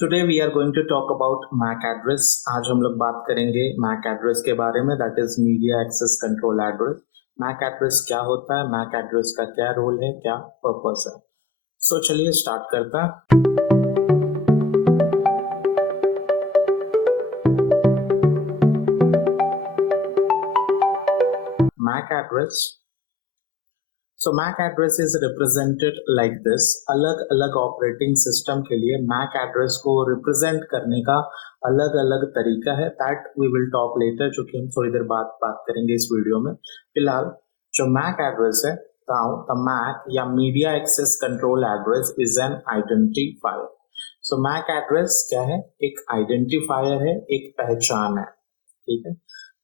Today we are going to talk about MAC address. आज हम लोग बात करेंगे मैक एड्रेस के बारे में, that is media access control address. MAC address क्या होता है, मैक एड्रेस का क्या रोल है, क्या पर्पस है। सो चलिए स्टार्ट करता है। MAC address, so MAC address is represented like this. अलग अलग ऑपरेटिंग सिस्टम के लिए मैक एड्रेस को रिप्रेजेंट करने का अलग अलग तरीका है, that we will talk later, जो कि हम थोड़ी देर बाद बात करेंगे इस वीडियो में। फिलहाल जो मैक एड्रेस है, द मैक या media access control address is an identifier. So MAC address क्या है? एक आइडेंटिफायर है, एक पहचान है, ठीक है,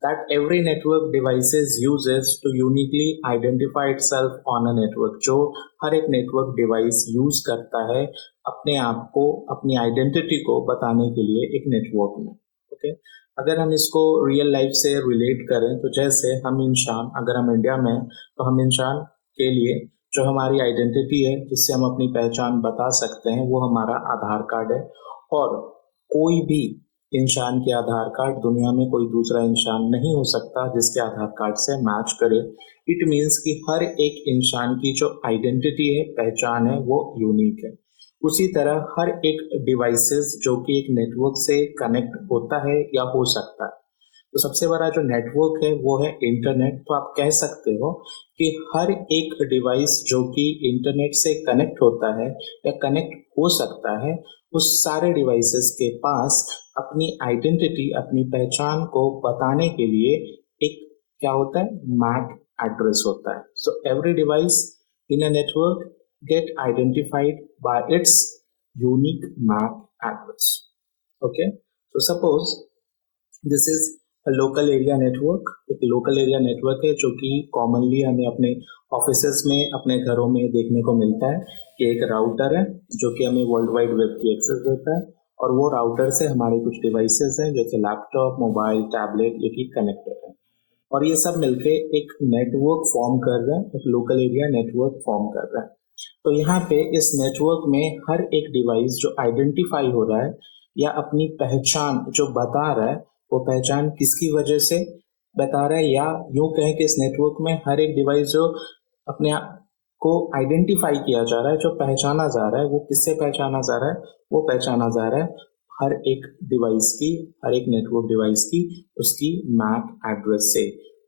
that every network devices uses to uniquely identify itself on a network। जो हर एक नेटवर्क डिवाइस यूज करता है अपने आप को, अपनी आइडेंटिटी को बताने के लिए एक नेटवर्क में। ओके, अगर हम इसको रियल लाइफ से रिलेट करें तो जैसे हम इंसान, अगर हम इंडिया में हैं तो हम इंसान के लिए जो हमारी आइडेंटिटी है, जिससे हम अपनी पहचान बता सकते हैं, वो हमारा आधार कार्ड है। और कोई भी इंसान के आधार कार्ड दुनिया में कोई दूसरा इंसान नहीं हो सकता जिसके आधार कार्ड से मैच करे। इट मीन्स कि हर एक इंसान की जो आइडेंटिटी है, पहचान है, वो यूनिक है। उसी तरह हर एक डिवाइसेस जो कि एक नेटवर्क से कनेक्ट होता है या हो सकता है, तो सबसे बड़ा जो नेटवर्क है वो है इंटरनेट। तो आप कह सकते हो कि हर एक डिवाइस जो कि इंटरनेट से कनेक्ट होता है या कनेक्ट हो सकता है, उस सारे डिवाइसेस के पास अपनी आइडेंटिटी, अपनी पहचान को बताने के लिए एक क्या होता है? मैक एड्रेस होता है। So every device in a network get identified by its unique MAC address. Okay, so suppose this is local area network. एक लोकल एरिया नेटवर्क है जो कि कॉमनली हमें अपने ऑफिसेज में, अपने घरों में देखने को मिलता है कि एक राउटर है जो कि हमें वर्ल्ड वाइड वेब की एक्सेस देता है, और वो राउटर से हमारे कुछ डिवाइसेस हैं जैसे लैपटॉप, मोबाइल, टैबलेट, ये की कनेक्टेड है, और ये सब मिलके एक नेटवर्क फॉर्म कर रहे हैं, एक लोकल एरिया नेटवर्क फॉर्म कर रहे हैं। तो यहाँ पे इस नेटवर्क में हर एक डिवाइस जो आइडेंटिफाई हो रहा है या अपनी पहचान जो बता रहा है, वो पहचान किसकी वजह से बता रहा है, या यूं कहें कि इस नेटवर्क में हर एक डिवाइस जो अपने आप को आइडेंटिफाई किया जा रहा है, जो पहचाना जा रहा है, वो किससे पहचाना जा रहा है? वो पहचाना जा रहा है हर एक डिवाइस की, हर एक नेटवर्क डिवाइस की, उसकी मैक एड्रेस से।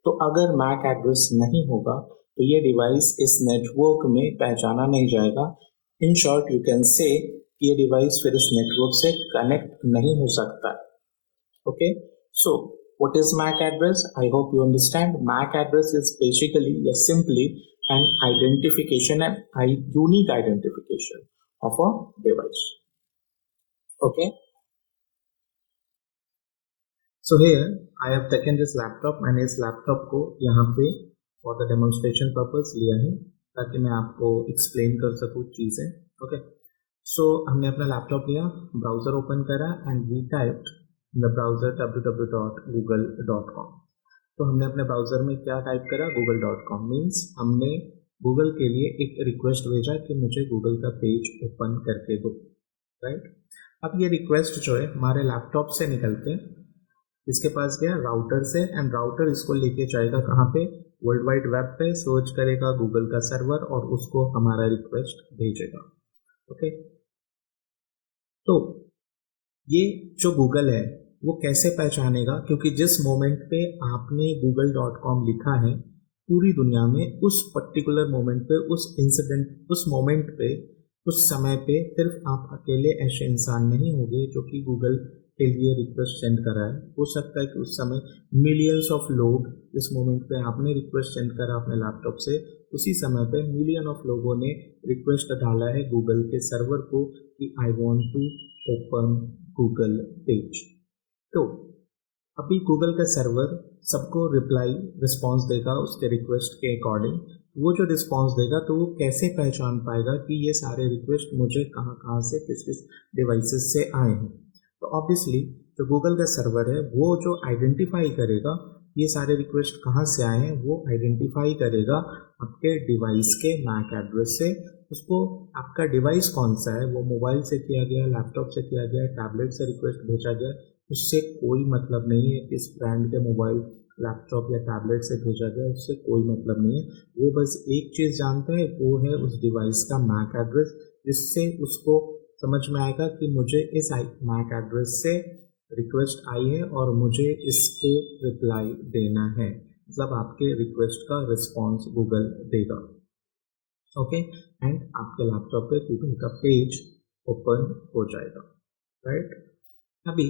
तो अगर मैक एड्रेस नहीं होगा तो ये डिवाइस इस नेटवर्क में पहचाना नहीं जाएगा। In short you can say ये डिवाइस फिर इस नेटवर्क से कनेक्ट नहीं हो सकता। Okay, so what is MAC address? I hope you understand. MAC address is basically simply an identification, a unique identification of a device. Okay, so here I have taken this laptop, मैंने इस laptop को यहाँ पे for the demonstration purpose लिया है ताकि मैं आपको explain कर सकूँ चीज़ें। Okay, so हमने अपना लैपटॉप लिया, ब्राउज़र ओपन करा and we typed in the browser www.google.com। तो हमने अपने ब्राउज़र में क्या टाइप करा? google.com। मीन्स हमने गूगल के लिए एक रिक्वेस्ट भेजा कि मुझे गूगल का पेज ओपन करके दो, राइट। अब ये रिक्वेस्ट जो है हमारे लैपटॉप से निकल के इसके पास गया राउटर से, एंड राउटर इसको लेके जाएगा कहाँ पे? वर्ल्ड वाइड वेब पे सर्च करेगा गूगल का सर्वर और उसको हमारा रिक्वेस्ट भेजेगा। ओके, तो ये जो गूगल है वो कैसे पहचानेगा? क्योंकि जिस मोमेंट पे आपने google.com लिखा है, पूरी दुनिया में उस पर्टिकुलर मोमेंट पे, उस इंसिडेंट, उस मोमेंट पे, उस समय पे सिर्फ आप अकेले ऐसे इंसान नहीं होंगे जो कि गूगल के लिए रिक्वेस्ट सेंड करा है। हो सकता है कि उस समय मिलियंस ऑफ लोग, जिस मोमेंट पे आपने रिक्वेस्ट सेंड करा अपने लैपटॉप से, उसी समय पे मिलियन ऑफ लोगों ने रिक्वेस्ट डाला है गूगल के सर्वर को कि I want to open Google page. तो अभी गूगल का सर्वर सबको रिस्पॉन्स देगा उसके रिक्वेस्ट के अकॉर्डिंग। वो जो रिस्पॉन्स देगा तो वो कैसे पहचान पाएगा कि ये सारे रिक्वेस्ट मुझे कहाँ कहाँ से, किस किस डिवाइसेस से आए हैं? तो ऑब्वियसली जो गूगल का सर्वर है वो जो आइडेंटिफाई करेगा ये सारे रिक्वेस्ट कहाँ से आए हैं, वो आइडेंटिफाई करेगा आपके डिवाइस के मैक एड्रेस से, उसको आपका डिवाइस कौन सा है, वो मोबाइल से किया गया, लैपटॉप से किया गया, टैबलेट से रिक्वेस्ट भेजा गया, उससे कोई मतलब नहीं है। किस ब्रांड के मोबाइल, लैपटॉप या टैबलेट से भेजा गया, उससे कोई मतलब नहीं है। वो बस एक चीज़ जानता है, वो है उस डिवाइस का मैक एड्रेस, जिससे उसको समझ में आएगा कि मुझे इस मैक एड्रेस से रिक्वेस्ट आई है और मुझे इसको रिप्लाई देना है। मतलब आपके रिक्वेस्ट का रिस्पॉन्स गूगल देगा। ओके, एंड आपके लैपटॉप पे गूगल का पेज ओपन हो जाएगा, राइट। अभी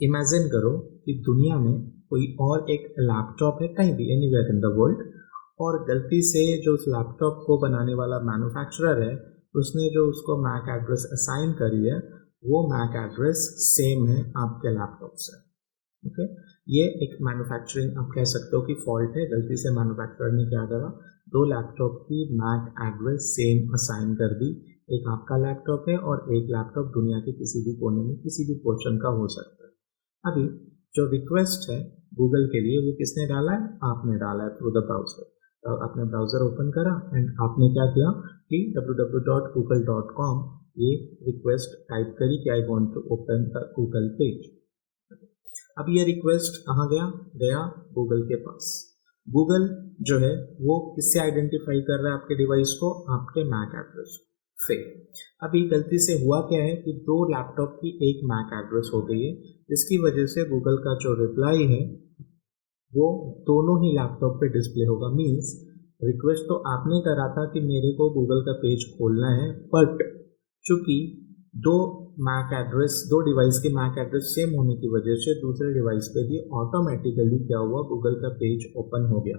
इमेजिन करो कि दुनिया में कोई और एक लैपटॉप है कहीं भी, एनीवेयर इन द वर्ल्ड, और गलती से जो उस लैपटॉप को बनाने वाला मैन्युफैक्चरर है, उसने जो उसको मैक एड्रेस असाइन करी है, वो मैक एड्रेस सेम है आपके लैपटॉप से। ओके, ये एक मैन्युफैक्चरिंग आप कह सकते हो कि फॉल्ट है। गलती से मैन्युफैक्चरर ने क्या करा, दो लैपटॉप की मैक एड्रेस सेम असाइन कर दी। एक आपका लैपटॉप है और एक लैपटॉप दुनिया के किसी भी कोने में किसी भी पोर्शन का हो सकता है। अभी जो रिक्वेस्ट है गूगल के लिए, वो किसने डाला है, आपने डाला है थ्रू द ब्राउजर। तो आपने ब्राउजर ओपन करा एंड आपने क्या किया कि www.google.com ये रिक्वेस्ट टाइप करी कि I want to open the Google page. अब ये रिक्वेस्ट कहाँ गया, गया गूगल के पास। गूगल जो है वो किससे आइडेंटिफाई कर रहा है आपके डिवाइस को, आपके मैक एड्रेस से। अभी गलती से हुआ क्या है कि दो लैपटॉप की एक मैक एड्रेस हो गई है, जिसकी वजह से गूगल का जो रिप्लाई है वो दोनों ही लैपटॉप पे डिस्प्ले होगा। मीन्स रिक्वेस्ट तो आपने करा था कि मेरे को गूगल का पेज खोलना है, बट चूंकि दो मैक एड्रेस, दो डिवाइस के मैक एड्रेस सेम होने की वजह से दूसरे डिवाइस पे भी ऑटोमेटिकली क्या हुआ, गूगल का पेज ओपन हो गया,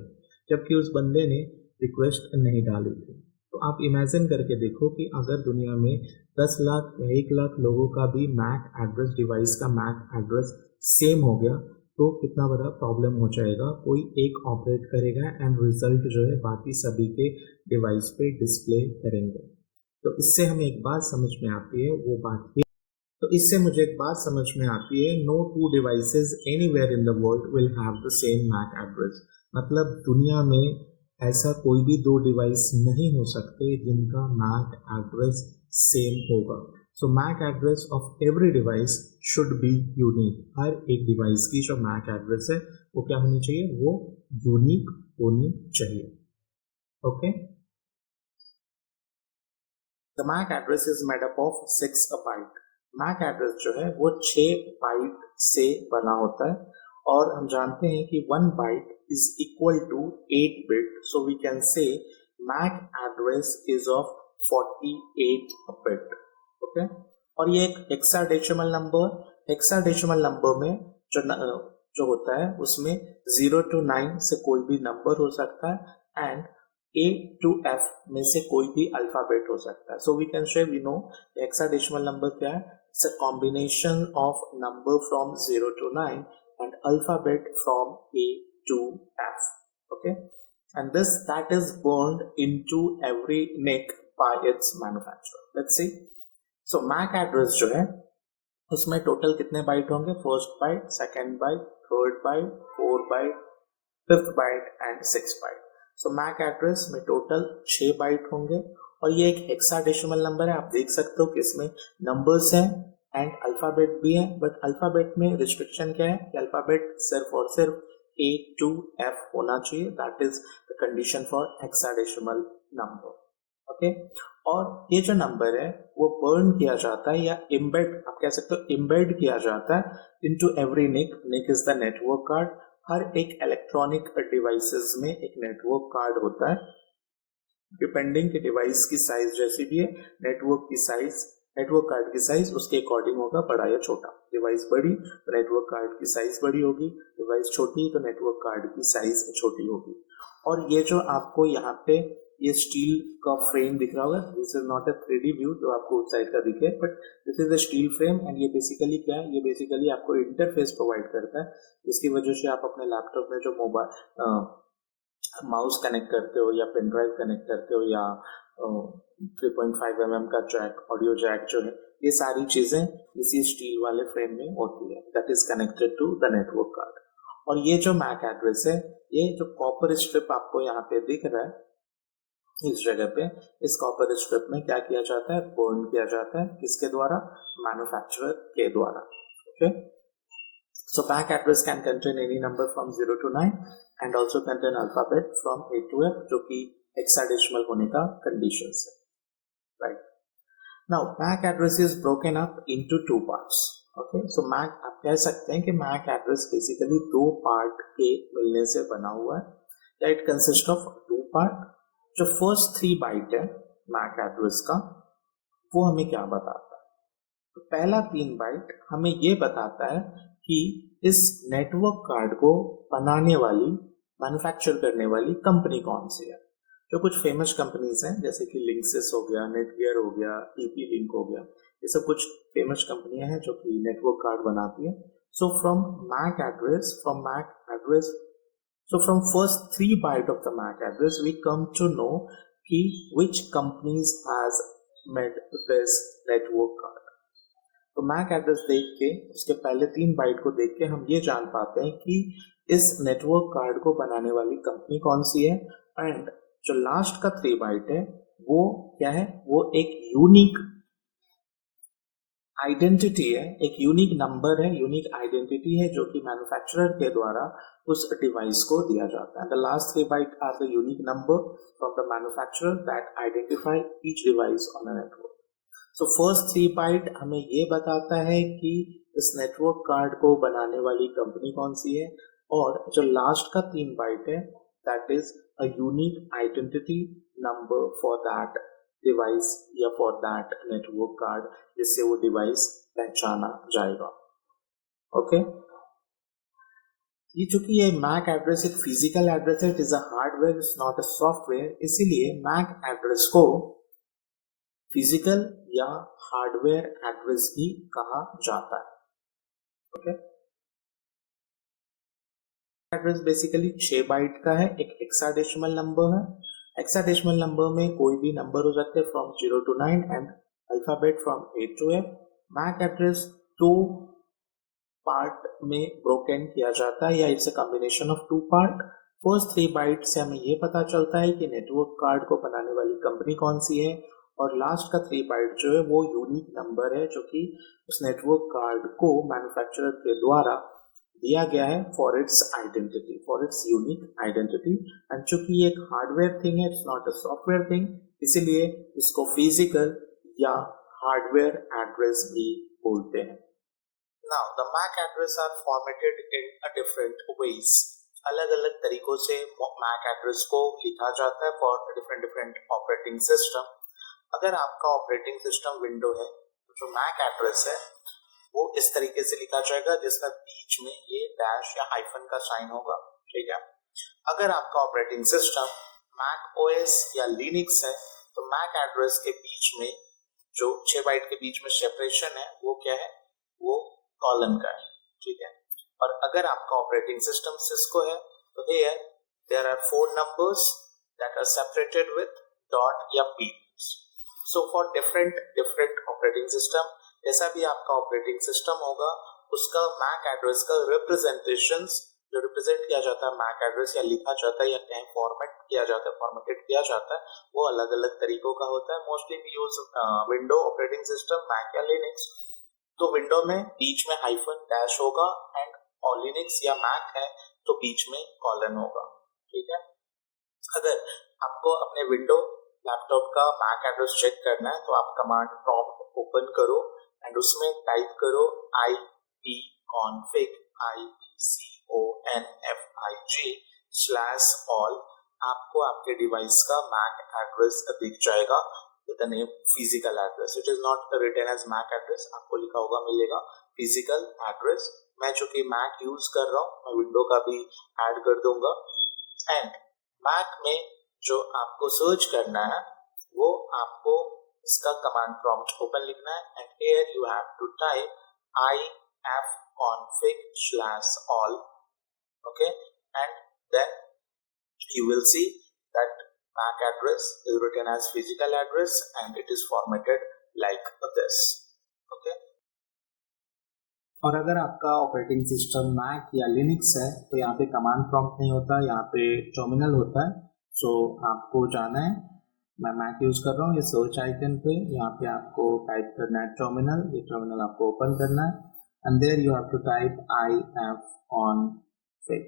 जबकि उस बंदे ने रिक्वेस्ट नहीं डाली थी। तो आप इमेजिन करके देखो कि अगर दुनिया में 10 लाख या 1 लाख लोगों का भी मैक एड्रेस, डिवाइस का मैक एड्रेस सेम हो गया, तो कितना बड़ा प्रॉब्लम हो जाएगा। कोई एक ऑपरेट करेगा एंड रिजल्ट जो है बाकी सभी के डिवाइस पे डिस्प्ले करेंगे। तो इससे हमें एक बात समझ में आती है, वो बात ये, तो इससे मुझे एक बात समझ में आती है, no two devices anywhere in the world will have the same MAC address. मतलब दुनिया में ऐसा कोई भी दो डिवाइस नहीं हो सकते जिनका मैक एड्रेस सेम होगा। So MAC address of every device should be unique. हर एक डिवाइस की जो मैक एड्रेस है वो क्या होनी चाहिए, वो यूनिक होनी चाहिए। Okay, the MAC address is made up of 6 byte. MAC address जो है वो 6 बाइट से बना होता है, और हम जानते हैं कि 1 byte is equal to 8 bit, so we can say MAC address is of 48 bit. Okay, और ये एक हेक्साडेसिमल नंबर, हेक्साडेसिमल नंबर में जो होता है उसमें 0 to 9 से कोई भी नंबर हो सकता है, एंड A to F में से कोई भी अल्फाबेट हो सकता है। So we can say we know hexadecimal number क्या है, it's a combination of number from 0 to 9 and alphabet from A to F. Okay, and this that is burned into every nick by its manufacturer. Let's see. So MAC address जो है उसमें total कितने byte होंगे, first byte, second byte, third byte, fourth byte, fifth byte and six byte. So MAC address में total 6 byte होंगे, और ये एक हेक्साडेसिमल नंबर है। आप देख सकते हो कि इसमें नंबर्स हैं एंड अल्फाबेट भी है, बट अल्फाबेट में रिस्ट्रिक्शन क्या है कि अल्फाबेट सिर्फ और सिर्फ A to F होना चाहिए। That is the condition for hexadecimal number. Okay, और ये जो नंबर है वो बर्न किया जाता है या इम्बेड, आप कह सकते हो इम्बेड किया जाता है into every NIC. NIC is the network card. हर एक इलेक्ट्रॉनिक डिवाइसेस में एक नेटवर्क कार्ड होता है, डिपेंडिंग कि डिवाइस की साइज जैसी भी है, नेटवर्क की साइज, नेटवर्क कार्ड की साइज उसके अकॉर्डिंग होगा, बड़ा या छोटा। डिवाइस बड़ी तो नेटवर्क कार्ड की साइज बड़ी होगी, डिवाइस छोटी तो नेटवर्क कार्ड की साइज छोटी होगी। और ये जो आपको यहाँ पे ये स्टील का फ्रेम दिख रहा होगा, this is not a 3D view जो आपको उस साइड का दिखे, but this is a steel frame, and ये बेसिकली क्या है, ये बेसिकली आपको इंटरफेस प्रोवाइड करता है, जिसकी वजह से आप अपने लैपटॉप में जो मोबाइल माउस कनेक्ट करते हो या पेन ड्राइव कनेक्ट करते हो या 3.5 mm का जैक, ऑडियो जैक जो है, ये सारी चीजें इसी स्टील वाले फ्रेम में होती है, that is connected to the network card. और ये जो मैक एड्रेस है, ये जो कॉपर स्ट्रिप आपको यहाँ पे दिख रहा है, इस जगह पे इस कॉपर स्ट्रिप में क्या किया जाता है, बर्न किया जाता है, किसके द्वारा, मैन्युफैक्चरर के द्वारा। Okay, so MAC address can contain any number from 0 to 9 and also contain alphabet from A to F, जो कि hexadecimal होने का conditions है, right? Now MAC address is broken up into two parts. Okay, so MAC आप कह सकते हैं कि MAC address basically दो part के मिलने से बना हुआ है, या it consists of two part. जो first 3 byte है MAC address का, वो हमें क्या बताता है? तो पहला 3 बाइट हमें ये बताता है कि इस नेटवर्क कार्ड को बनाने वाली, मैन्युफैक्चर करने वाली कंपनी कौन सी है। जो कुछ फेमस कंपनीज हैं जैसे कि लिंक्सिस हो गया, नेटगियर हो गया, टीपी लिंक हो गया, ये सब कुछ फेमस कंपनियां हैं जो कि नेटवर्क कार्ड बनाती है। So from MAC address, so from first 3 byte of the MAC address we come to know कि which companies has made this network card. तो मैक एड्रेस देख के, उसके पहले 3 बाइट को देख के हम ये जान पाते हैं कि इस नेटवर्क कार्ड को बनाने वाली कंपनी कौन सी है। एंड जो लास्ट का 3 बाइट है वो क्या है, वो एक यूनिक आइडेंटिटी है, एक यूनिक नंबर है, यूनिक आइडेंटिटी है जो कि मैन्युफैक्चरर के द्वारा उस डिवाइस को दिया जाता है। The last 3 byte are the unique number from the manufacturer that identify each device on a network. So first 3 byte हमें ये बताता है कि इस नेटवर्क कार्ड को बनाने वाली कंपनी कौन सी है, और जो लास्ट का 3 बाइट है that is a unique identity number for that device या फॉर दैट नेटवर्क कार्ड, जिससे वो डिवाइस पहचाना जाएगा। ओके, ये चूंकि ये मैक एड्रेस एक फिजिकल एड्रेस है, it is a hardware, it's not a software, इसीलिए मैक एड्रेस को फिजिकल या हार्डवेयर एड्रेस भी कहा जाता है। ओके, एड्रेस बेसिकली 6 बाइट का है, एक हेक्साडेसिमल नंबर है। हेक्साडेसिमल नंबर में कोई भी नंबर हो सकते हैं from 0 to 9 and alphabet from A to F। MAC address 2 part में ब्रोकन किया जाता है, या it's a combination of 2 part. First 3 byte से हमें ये पता चलता है कि नेटवर्क कार्ड को बनाने वाली कंपनी कौन सी है, और लास्ट का 3 बाइट जो है वो यूनिक नंबर है जो कि उस नेटवर्क कार्ड को मैन्युफैक्चरर के द्वारा दिया गया है for its identity, for its unique identity. And चूंकि ये एक हार्डवेयर थिंग है, it's not a software thing, इसीलिए इसको फिजिकल या हार्डवेयर एड्रेस भी बोलते हैं। Now the MAC address are formatted in a different ways. अलग अलग तरीकों से MAC एड्रेस को लिखा जाता है for different different operating system. अगर आपका ऑपरेटिंग सिस्टम विंडो है तो जो मैक एड्रेस है वो इस तरीके से लिखा जाएगा जिसका बीच में ये डैश या हाइफन का साइन होगा, ठीक है। अगर आपका ऑपरेटिंग सिस्टम मैक ओएस या लिनक्स है तो मैक एड्रेस के बीच में जो 6 बाइट के बीच में सेपरेशन है वो क्या है, वो कॉलन का है, ठीक है। और अगर आपका ऑपरेटिंग सिस्टम सिस्को है तो here there are 4 numbers that are separated with dot या पी। So for different operating system, जैसा भी आपका ऑपरेटिंग सिस्टम होगा उसका मैक एड्रेस का रिप्रेजेंटेशंस जो रिप्रेजेंट किया जाता है मैक एड्रेस, या लिखा जाता है या कहीं फॉर्मेट किया जाता है, फॉर्मेटेड किया जाता है, वो अलग अलग तरीकों का होता है। Mostly we use window operating system, MAC या लिनक्स, तो विंडो में बीच में हाइफन डैश होगा, एंड और लिनक्स या मैक है तो बीच में कॉलन होगा, ठीक है। अगर आपको अपने विंडो लैपटॉप का मैक एड्रेस चेक करना है तो आप कमांड प्रॉम्प्ट ओपन करो एंड उसमें टाइप करो ipconfig /all। आपको आपके डिवाइस का मैक एड्रेस दिख जाएगा with the name physical address. It is not written as MAC address, आपको लिखा होगा मिलेगा physical address। मैं चूंकि मैक यूज कर रहा हूँ मैं विंडो का भी ऐड कर दूंगा। एंड मैक में जो आपको सर्च करना है वो आपको इसका कमांड प्रॉम्प्ट ओपन लिखना है, and here you have to type ifconfig /all, okay, and then you will see that MAC address is written as physical address and it is formatted like this, okay। और अगर आपका operating system MAC या Linux है तो यहाँ पे command prompt नहीं होता, यहाँ पे टर्मिनल होता है। सो आपको जाना है मैं मैक यूज़ कर रहा हूँ, ये सर्च आइकन पे यहाँ पे आपको टाइप करना है टर्मिनल, ये टर्मिनल आपको ओपन करना है and there you have to type ifconfig,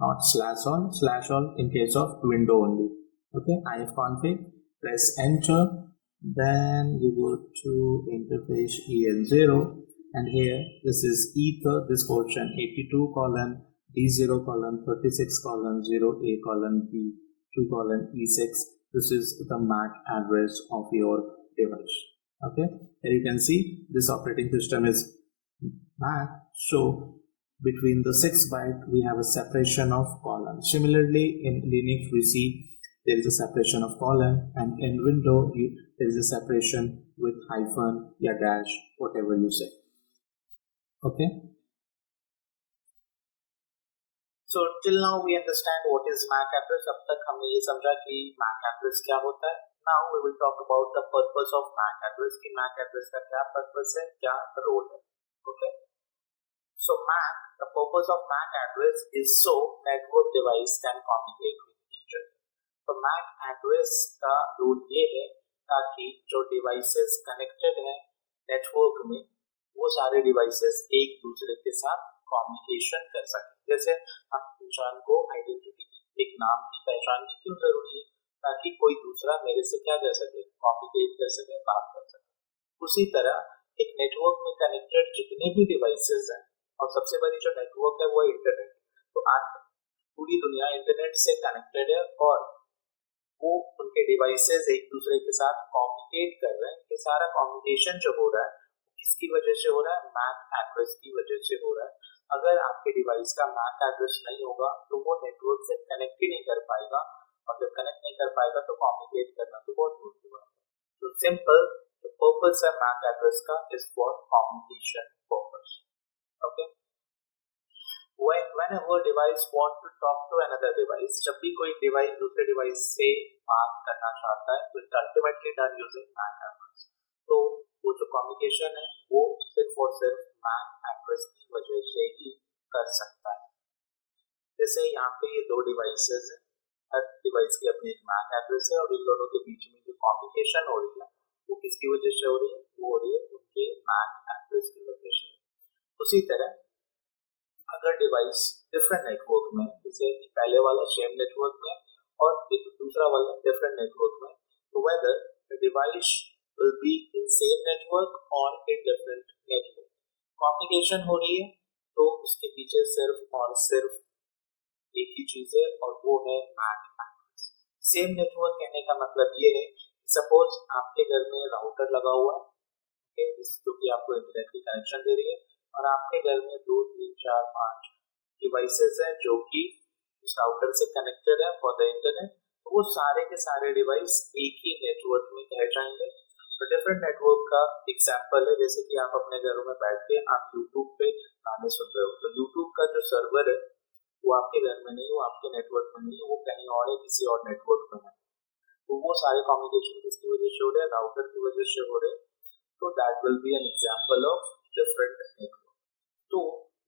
not slash all in case of window only. Okay, ifconfig, press enter, then you go to interface en0 and here this is ether, this portion 82 colon d0 colon 36 colon 0a colon b2 colon e6. This is the MAC address of your device. Okay, here you can see this operating system is Mac, so between the 6 byte we have a separation of colon. Similarly in Linux we see there is a separation of colon, and in Windows there is a separation with hyphen या dash, whatever you say. Okay, so till now we understand what is MAC address. अब तक हमने ये समझा कि MAC address क्या होता है. Now we will talk about the purpose of MAC address, कि MAC address का क्या purpose है, क्या role है. Okay, so MAC, the purpose of MAC address is so network device can communicate with each other. तो MAC address का role ये है ताकि जो devices connected हैं network में वो सारे डिवाइसेस एक दूसरे के साथ कम्युनिकेशन कर सकें. जैसे हम इंसान को आइडेंटिटी की, एक नाम की पहचान की क्यों जरूरी है, ताकि कोई दूसरा मेरे से क्या कर सके, कम्युनिकेट कर सके, बात कर सके. उसी तरह एक नेटवर्क में कनेक्टेड जितने भी डिवाइसेस हैं, और सबसे बड़ी जो नेटवर्क है वो इंटरनेट. तो आज पूरी दुनिया इंटरनेट से कनेक्टेड है और वो उनके डिवाइसेस एक दूसरे के साथ कम्युनिकेट कर रहे हैं. ये सारा कम्युनिकेशन जो हो रहा है किसकी वजह से हो रहा है, मैक एड्रेस की वजह से हो रहा है. अगर आपके डिवाइस का मैक एड्रेस नहीं होगा तो वो नेटवर्क से कनेक्ट ही नहीं कर पाएगा, और जब कनेक्ट नहीं कर पाएगा तो कम्युनिकेट करना तो बहुत दूर की बात है. तो सिंपल पर्पस है मैक एड्रेस का is for communication purpose. Okay, whenever device want to talk to another device, जब भी कोई डिवाइस दूसरे डिवाइस से बात करना चाहता है तो ultimately done using MAC address. तो वो जो कम्युनिकेशन है वो सिर्फ और सिर्फ मैक एड्रेस की वजह से ही कर सकता है. जैसे यहाँ पे ये दो डिवाइसेस हैं, हर डिवाइस की अपनी एक मैक एड्रेस है और इन दोनों के बीच में जो कम्युनिकेशन हो रही है वो किसकी वजह से हो रही है, वो हो रही है उनके मैक एड्रेस की वजह से. उसी तरह अगर डिवाइस डिफरेंट नेटवर्क में, जैसे पहले वाला सेम नेटवर्क में और दूसरा वाला डिफरेंट नेटवर्क में, तो whether the device will be in same network or in different network, communication हो रही है तो उसके पीछे सिर्फ और सिर्फ एक ही चीज है और वो है मैक एड्रेस. सेम नेटवर्क कहने का मतलब ये है, सपोज आपके घर में राउटर लगा हुआ है जो कि आपको इंटरनेट की कनेक्शन दे रही है, और आपके घर में 2 3 4 5 डिवाइसेस हैं जो कि उस राउटर से कनेक्टेड है फॉर द इंटरनेट. तो वो सारे के सारे डिवाइस एक ही नेटवर्क में कह जाएंगे. तो डिफरेंट नेटवर्क का एग्जांपल है, जैसे कि आप अपने घरों में बैठ के आप यूट्यूब पे गाने सुन रहे हो, तो यूट्यूब का जो सर्वर है वो आपके घर में नहीं, वो आपके नेटवर्क में नहीं, वो कहीं और है, किसी और नेटवर्क में है. तो वो सारे कम्युनिकेशन किसकी वजह से हो रहे हैं, राउटर की वजह से हो रहे हैं. तो that will be an example of different network. तो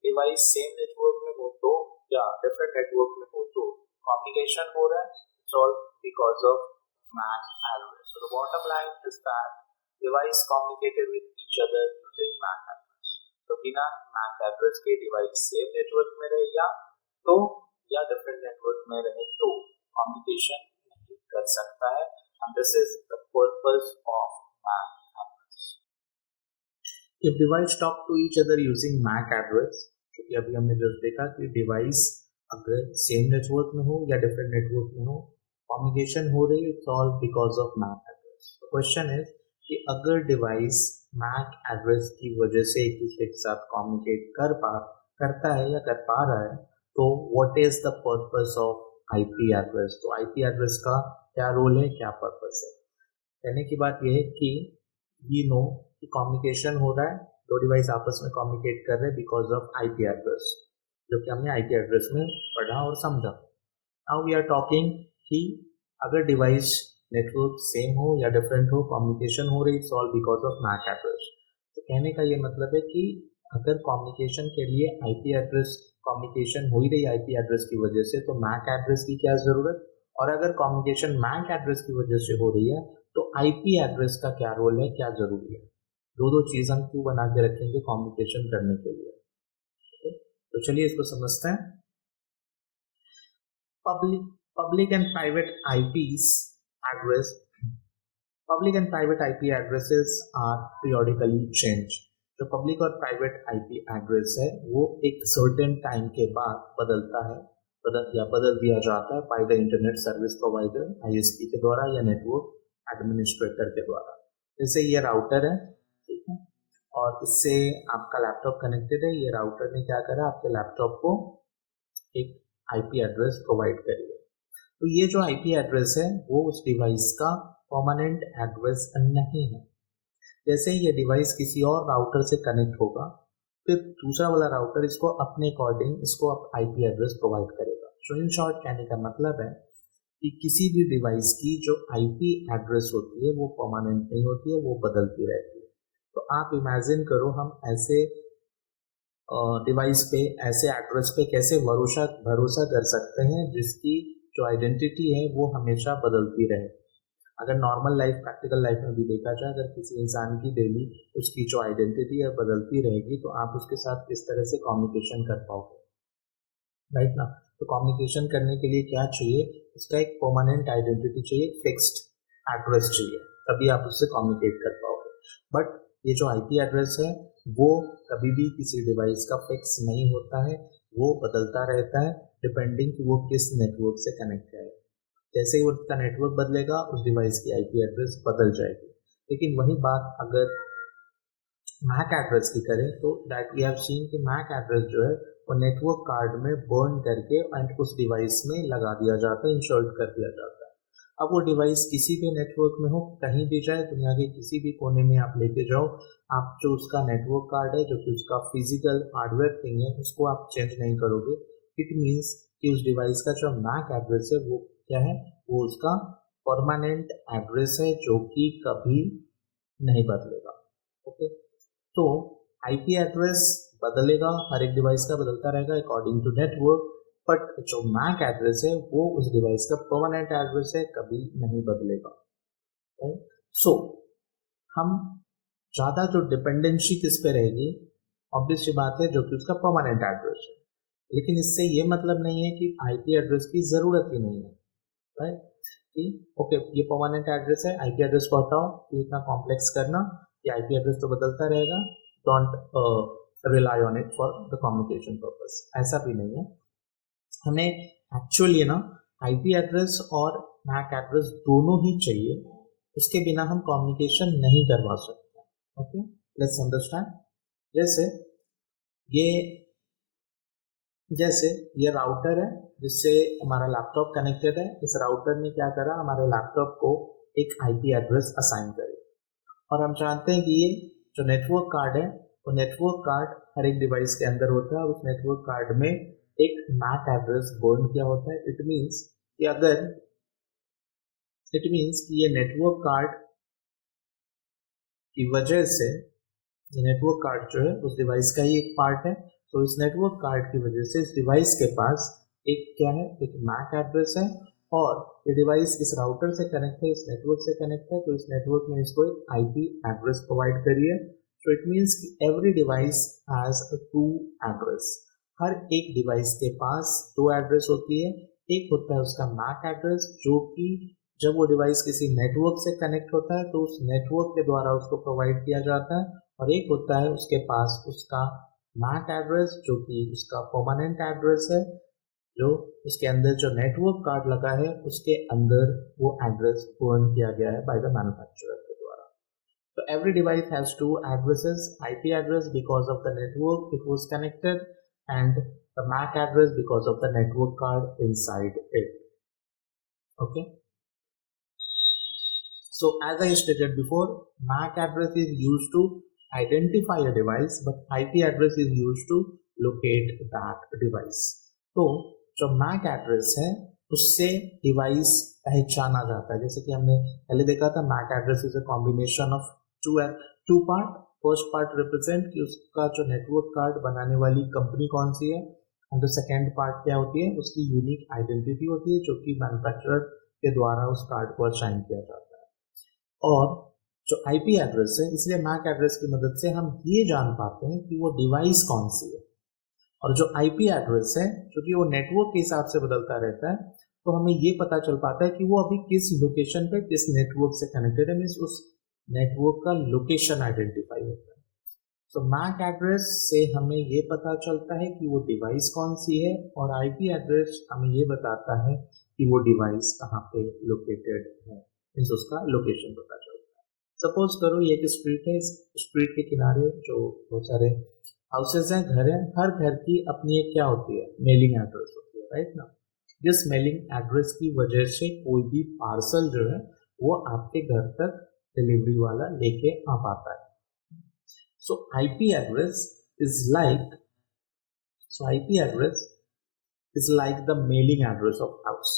डिवाइस सेम नेटवर्क में हो तो या डिफरेंट नेटवर्क में हो तो कम्युनिकेशन हो रहा है, it's all because of MAC address. So the bottom line is that device communicated with each other using MAC address. तो बिना MAC address के डिवाइस सेम नेटवर्क में रहे या डिफरेंट नेटवर्क में रहे तो कम्युनिकेशन नहीं कर सकता है. And this is the purpose of MAC address. If device talk to each other using MAC address, क्योंकि अभी हमने जस्ट देखा कि डिवाइस अगर सेम नेटवर्क में हो या डिफरेंट नेटवर्क में हो, कम्युनिकेशन हो रही है, it's all because of MAC address. Question is कि अगर डिवाइस मैक एड्रेस की वजह से एक दूसरे के साथ कम्युनिकेट करता है या कर पा रहा है, तो what is the purpose of IP address. तो आईपी एड्रेस का क्या रोल है, क्या पर्पस है. कहने की बात यह है कि वी नो कि कम्युनिकेशन हो रहा है, दो डिवाइस आपस में कम्युनिकेट कर रहे हैं बिकॉज ऑफ आईपी एड्रेस, जो कि हमने आईपी एड्रेस में पढ़ा और समझा. नाउ वी आर टॉकिंग कि अगर डिवाइस नेटवर्क सेम हो या डिफरेंट हो, कम्युनिकेशन हो रही, it's all because of MAC address. तो कहने का ये मतलब है कि अगर कम्युनिकेशन के लिए आईपी एड्रेस, कम्युनिकेशन हो ही रही आईपी एड्रेस की वजह से, तो मैक एड्रेस की क्या ज़रूरत, और अगर कम्युनिकेशन मैक एड्रेस की वजह से हो रही है तो आईपी एड्रेस का क्या रोल है, क्या जरूरी है। दो दो चीज हम क्यों बना के रखेंगे कम्युनिकेशन करने के लिए। Okay? तो चलिए इसको समझते हैं। Public and private IPs address, public and private IP addresses are periodically change. जो पब्लिक और प्राइवेट आईपी एड्रेस है वो एक सर्टेन टाइम के बाद बदलता है, बदल दिया जाता है by the internet service provider ISP के द्वारा या नेटवर्क एडमिनिस्ट्रेटर के द्वारा। जैसे ये राउटर है, ठीक है, और इससे आपका लैपटॉप कनेक्टेड है। ये राउटर ने क्या करा, आपके लैपटॉप को एक आईपी एड्रेस प्रोवाइड करी है। तो ये जो आईपी एड्रेस है वो उस डिवाइस का परमानेंट एड्रेस नहीं है। जैसे ही ये डिवाइस किसी और राउटर से कनेक्ट होगा, फिर दूसरा वाला राउटर इसको अपने अकॉर्डिंग इसको आईपी एड्रेस प्रोवाइड करेगा। सो इन शॉर्ट कहने का मतलब है कि किसी भी डिवाइस की जो आईपी एड्रेस होती है वो परमानेंट नहीं होती है, वो बदलती रहती है। तो आप इमेजिन करो हम ऐसे डिवाइस पे, ऐसे एड्रेस पे कैसे भरोसा भरोसा कर सकते हैं जिसकी जो आइडेंटिटी है वो हमेशा बदलती रहे। अगर नॉर्मल लाइफ, प्रैक्टिकल लाइफ में भी देखा जाए, अगर किसी इंसान की डेली उसकी जो आइडेंटिटी है बदलती रहेगी तो आप उसके साथ किस तरह से कम्युनिकेशन कर पाओगे, राइट ना। तो कम्युनिकेशन करने के लिए क्या चाहिए, उसका एक परमानेंट आइडेंटिटी चाहिए, फिक्स्ड एड्रेस चाहिए, तभी आप उससे कम्युनिकेट कर पाओगे। बट ये जो आईपी एड्रेस है वो कभी भी किसी डिवाइस का फिक्स नहीं होता है, वो बदलता रहता है डिपेंडिंग कि वो किस नेटवर्क से कनेक्ट है। जैसे ही उसका नेटवर्क बदलेगा उस डिवाइस की आईपी एड्रेस बदल जाएगी। लेकिन वही बात अगर मैक एड्रेस की करें तो दैट वी हैव सीन कि मैक एड्रेस जो है वो नेटवर्क कार्ड में बर्न करके एंड उस डिवाइस में लगा दिया जाता है, इंसर्ट कर दिया जाता है। अब वो डिवाइस किसी भी नेटवर्क में हो, कहीं भी जाए, दुनिया के किसी भी कोने में आप लेके जाओ, आप जो उसका नेटवर्क कार्ड है, जो कि उसका फिजिकल हार्डवेयर थिंग है, उसको आप चेंज नहीं करोगे। इट मीन्स कि उस डिवाइस का जो मैक एड्रेस है वो क्या है, वो उसका परमानेंट एड्रेस है जो कि कभी नहीं बदलेगा। ओके, तो आईपी एड्रेस बदलेगा, हर एक डिवाइस का बदलता रहेगा अकॉर्डिंग टू नेटवर्क, बट जो मैक एड्रेस है वो उस डिवाइस का परमानेंट एड्रेस है, कभी नहीं बदलेगा। सो हम ज़्यादा जो डिपेंडेंसी किस पे रहेगी, ऑब्वियस सी बात है, जो कि उसका परमानेंट एड्रेस है। लेकिन इससे ये मतलब नहीं है कि आईपी एड्रेस की ज़रूरत ही नहीं है, राइट। कि ओके ये परमानेंट एड्रेस है, आईपी एड्रेस को हटाओ, कि इतना कॉम्प्लेक्स करना कि आईपी एड्रेस तो बदलता रहेगा, don't rely on it for the communication purpose, ऐसा भी नहीं है। हमें एक्चुअली ना आईपी एड्रेस और मैक एड्रेस दोनों ही चाहिए, उसके बिना हम कम्युनिकेशन नहीं करवा सकते। Okay, let's understand. जैसे ये जैसे ये राउटर है जिससे हमारा लैपटॉप कनेक्टेड है। इस राउटर ने क्या करा, हमारे लैपटॉप को एक आईपी एड्रेस असाइन करे, और हम जानते हैं कि ये जो नेटवर्क कार्ड है वो नेटवर्क कार्ड हर एक डिवाइस के अंदर होता है, और उस नेटवर्क कार्ड में एक मैक एड्रेस बर्न किया होता है। इट मीन्स कि ये नेटवर्क कार्ड की वजह से, ये नेटवर्क कार्ड जो है उस डिवाइस का ही एक पार्ट है, तो इस नेटवर्क कार्ड की वजह से इस डिवाइस के पास एक क्या है, एक मैक एड्रेस है, और ये डिवाइस इस राउटर से कनेक्ट है, इस नेटवर्क से कनेक्ट है, तो इस नेटवर्क में इसको एक आईपी एड्रेस प्रोवाइड करी है। सो इट मीन्स कि every device has to address, हर एक डिवाइस के पास दो एड्रेस होती है। एक होता है उसका मैक एड्रेस, जो कि जब वो डिवाइस किसी नेटवर्क से कनेक्ट होता है तो उस नेटवर्क के द्वारा उसको प्रोवाइड किया जाता है, और एक होता है उसके पास उसका मैक एड्रेस जो कि उसका परमानेंट एड्रेस है, जो उसके अंदर जो नेटवर्क कार्ड लगा है उसके अंदर वो एड्रेस बर्न किया गया है बाय द मैन्युफैक्चरर के द्वारा। तो every device has two addresses, IP address because of the network it was connected, and the MAC address because of the network card inside it. Okay, so as I stated before, MAC address is used to identify a device, but IP address is used to locate that device. तो जो MAC address है उससे device पहचाना जाता है। जैसे कि हमने पहले देखा था, MAC address is a combination of two part. First part represent कि उसका जो नेटवर्क कार्ड बनाने वाली कंपनी कौन सी है, एंड द सेकेंड पार्ट क्या होती है, उसकी यूनिक आइडेंटिटी होती है जो कि मैन्युफैक्चरर के द्वारा उस कार्ड को असाइन किया जाता है। और जो आईपी एड्रेस है, इसलिए मैक एड्रेस की मदद से हम ये जान पाते हैं कि वो डिवाइस कौन सी है। और जो आईपी एड्रेस है, क्योंकि वो नेटवर्क के हिसाब से बदलता रहता है, तो हमें ये पता चल पाता है कि वो अभी किस लोकेशन पे किस नेटवर्क से कनेक्टेड है, मीन्स उस नेटवर्क का लोकेशन आइडेंटिफाई होता है। तो मैक एड्रेस से हमें ये पता चलता है कि वो डिवाइस कौन सी है, और आईपी एड्रेस हमें ये बताता है कि वो डिवाइस कहाँ पे लोकेटेड है, मीन्स उसका लोकेशन पता चलता है। सपोज करो ये एक स्ट्रीट है, इस स्ट्रीट के किनारे जो बहुत सारे हाउसेज हैं, घर हैं, हर घर की अपनी एक क्या होती है, मेलिंग एड्रेस होती है, राइट ना। जिस मेलिंग एड्रेस की वजह से कोई भी पार्सल जो है वो आपके घर तक डिलीवरी वाला लेके आ पाता है। So IP address is like so IP address is like the mailing address of house,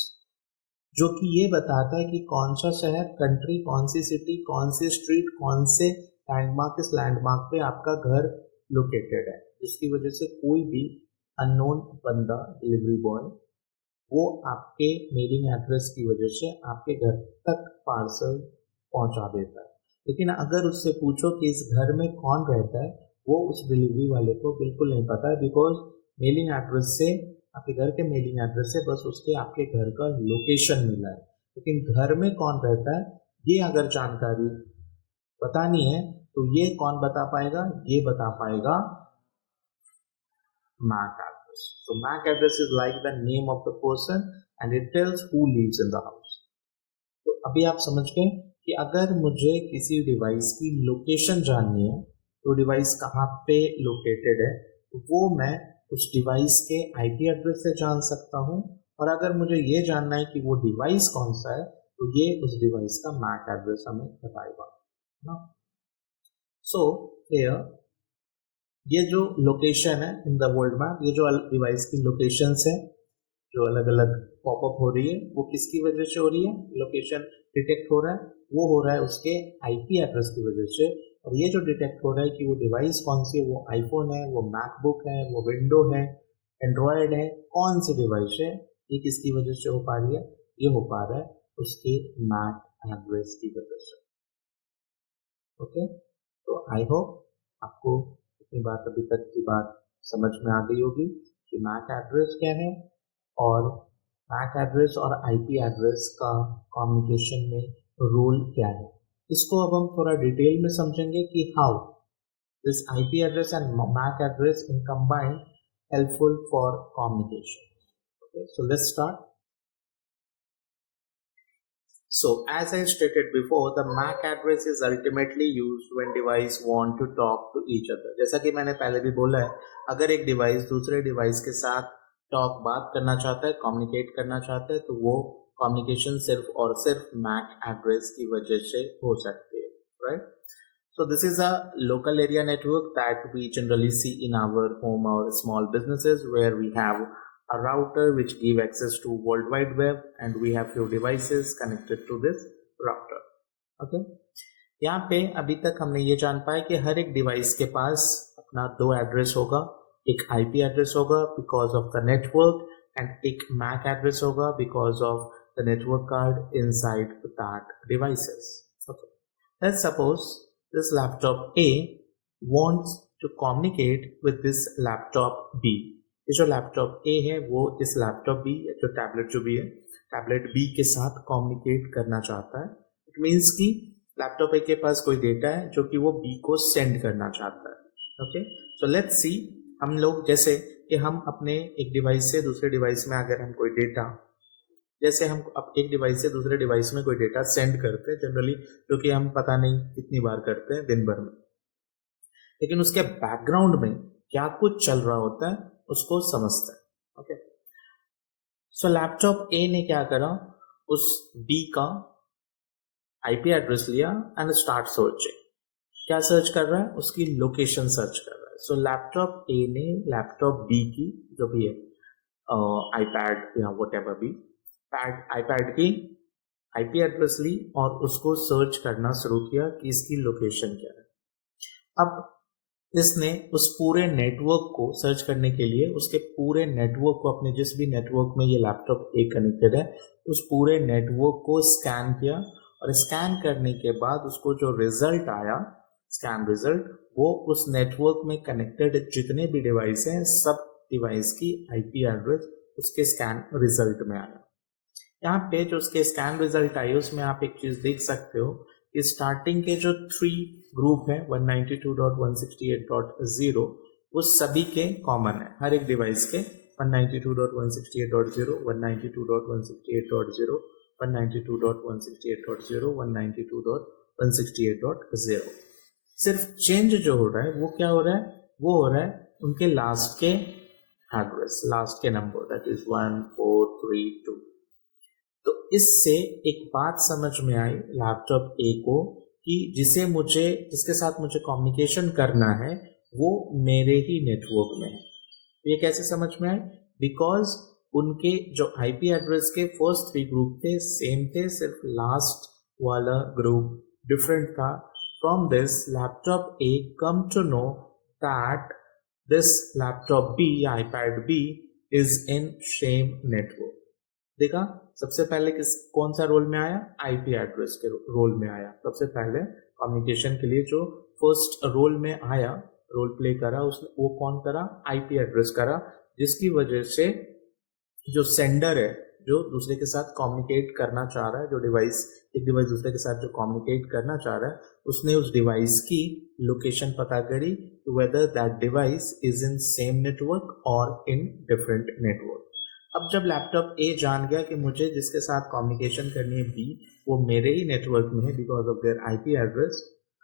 जो कि ये बताता है कि कौन सा शहर, कंट्री, कौन सी सिटी, कौन सी स्ट्रीट, कौन से लैंडमार्क, इस लैंडमार्क पे आपका घर लोकेटेड है, जिसकी वजह से कोई भी अननोन बंदा, डिलीवरी बॉय, वो आपके मेलिंग एड्रेस की वजह से आपके घर तक पार्सल पहुंचा देता है। लेकिन अगर उससे पूछो कि इस घर में कौन रहता है, वो उस डिलीवरी वाले को बिल्कुल नहीं पता है, बिकॉज मेलिंग एड्रेस से, आपके घर के मेलिंग एड्रेस से बस उसके आपके घर का लोकेशन मिला है। लेकिन घर में कौन रहता है, ये अगर जानकारी बतानी है तो ये कौन बता पाएगा, ये बता पाएगा MAC address. So MAC address is like the name of the person and it tells who lives in the house. तो अभी आप समझ गए कि अगर मुझे किसी डिवाइस की लोकेशन जाननी है, तो डिवाइस कहाँ पे लोकेटेड है, तो वो मैं उस डिवाइस के आईपी एड्रेस से जान सकता हूँ। और अगर मुझे ये जानना है कि वो डिवाइस कौन सा है, तो ये उस डिवाइस का मैक एड्रेस हमें बताएगा ना। सो हियर ये जो लोकेशन है इन द वर्ल्ड मैप, ये जो डिवाइस की लोकेशंस है जो अलग अलग पॉपअप हो रही है, वो किसकी वजह से हो रही है, लोकेशन डिटेक्ट हो रहा है, वो हो रहा है उसके आईपी एड्रेस की वजह से। और ये जो डिटेक्ट हो रहा है कि वो डिवाइस कौन सी है, वो आईफोन है, वो मैकबुक है, वो विंडो है, एंड्रॉयड है, कौन सी डिवाइस है, ये किसकी वजह से हो पा रही है, ये हो पा रहा है उसके मैक एड्रेस की वजह से। ओके, तो आई होप आपको इतनी बात, अभी तक की बात समझ में आ गई होगी कि मैक एड्रेस क्या है, और मैक एड्रेस और आईपी एड्रेस का कम्युनिकेशन में रोल क्या है। इसको अब हम थोड़ा डिटेल में समझेंगे कि how this IP address and MAC address in combined helpful for communication. Okay, so let's start. So, as I stated before, the MAC address is ultimately used when device want to talk to each other. जैसा कि मैंने पहले भी बोला है, अगर एक device दूसरे डिवाइस के साथ बात करना चाहता है, कम्युनिकेट करना चाहता है, तो वो कम्युनिकेशन सिर्फ और सिर्फ MAC एड्रेस की वजह से हो सकती है, right? So this is a local area network that we generally see in our home or small businesses, where we have a router which give access to World Wide Web, and we have few devices connected to this router. Okay, यहाँ पे अभी तक हमने ये जान पाया कि हर एक डिवाइस के पास अपना दो एड्रेस होगा, एक आईपी एड्रेस होगा because of the network, and एक मैक एड्रेस होगा because of the network card inside that devices. Okay, let's suppose this laptop A wants to communicate with this laptop B. ये जो laptop A है वो इस laptop B, जो tablet जो भी है, टैबलेट B के साथ कम्युनिकेट करना चाहता है। इट मीन्स कि लैपटॉप A के पास कोई डेटा है जो कि वो B को सेंड करना चाहता है। ओके, सो लेट्स सी, हम लोग जैसे कि हम अपने एक डिवाइस से दूसरे डिवाइस में अगर हम कोई डेटा, जैसे हम अब एक डिवाइस से दूसरे डिवाइस में कोई डेटा सेंड करते हैं जनरली, जो कि हम पता नहीं कितनी बार करते हैं दिन भर में, लेकिन उसके बैकग्राउंड में क्या कुछ चल रहा होता है उसको समझते हैं। ओके, सो लैपटॉप ए ने क्या करा, उस बी का आईपी एड्रेस लिया एंड स्टार्ट सर्चिंग। क्या सर्च कर रहा है, उसकी लोकेशन सर्च कर रहा है। सो लैपटॉप ए ने लैपटॉप बी की जो भी है आईपैड या वट एवर भी आईपैड की आईपी एड्रेस ली और उसको सर्च करना शुरू किया कि इसकी लोकेशन क्या है। अब इसने उस पूरे नेटवर्क को सर्च करने के लिए उसके पूरे नेटवर्क को, अपने जिस भी नेटवर्क में ये लैपटॉप एक कनेक्टेड है, उस पूरे नेटवर्क को स्कैन किया, और स्कैन करने के बाद उसको जो रिजल्ट आया, स्कैन रिजल्ट, वो उस नेटवर्क में कनेक्टेड जितने भी डिवाइस हैं सब डिवाइस की आईपी एड्रेस उसके स्कैन रिजल्ट में आया। यहाँ पे जो उसके स्कैन रिजल्ट आई उसमें आप एक चीज देख सकते हो कि स्टार्टिंग के जो 3 ग्रुप है 192.168.0 वो सभी के कॉमन है, हर एक डिवाइस के 192.168.0, 192.168.0, 192.168.0, 192.168.0। सिर्फ चेंज जो हो रहा है वो क्या हो रहा है, वो हो रहा है उनके लास्ट के एड्रेस, लास्ट के नंबर, दैट इज 1432। तो इससे एक बात समझ में आई लैपटॉप ए को कि जिसके साथ मुझे कम्युनिकेशन करना है वो मेरे ही नेटवर्क में है। तो ये कैसे समझ में आए, बिकॉज उनके जो आईपी एड्रेस के फर्स्ट 3 ग्रुप थे सेम थे, सिर्फ लास्ट वाला ग्रुप डिफरेंट था। From this laptop A come to know that this laptop B या iPad B is in same network. देखा, सबसे पहले कौन सा रोल में आया, आईपी एड्रेस के रोल में आया। सबसे पहले कम्युनिकेशन के लिए जो फर्स्ट रोल में आया, रोल प्ले करा उसने, वो कौन करा, आईपी एड्रेस करा, जिसकी वजह से जो सेंडर है, जो दूसरे के साथ कम्युनिकेट करना चाह रहा है, जो डिवाइस, एक डिवाइस दूसरे के साथ जो कम्युनिकेट करना चाह रहा है, उसने उस डिवाइस की लोकेशन पता करी, whether that device is in same network और इन डिफरेंट नेटवर्क। अब जब लैपटॉप ए जान गया कि मुझे जिसके साथ कम्युनिकेशन करनी है बी, वो मेरे ही नेटवर्क में है because of their IP address,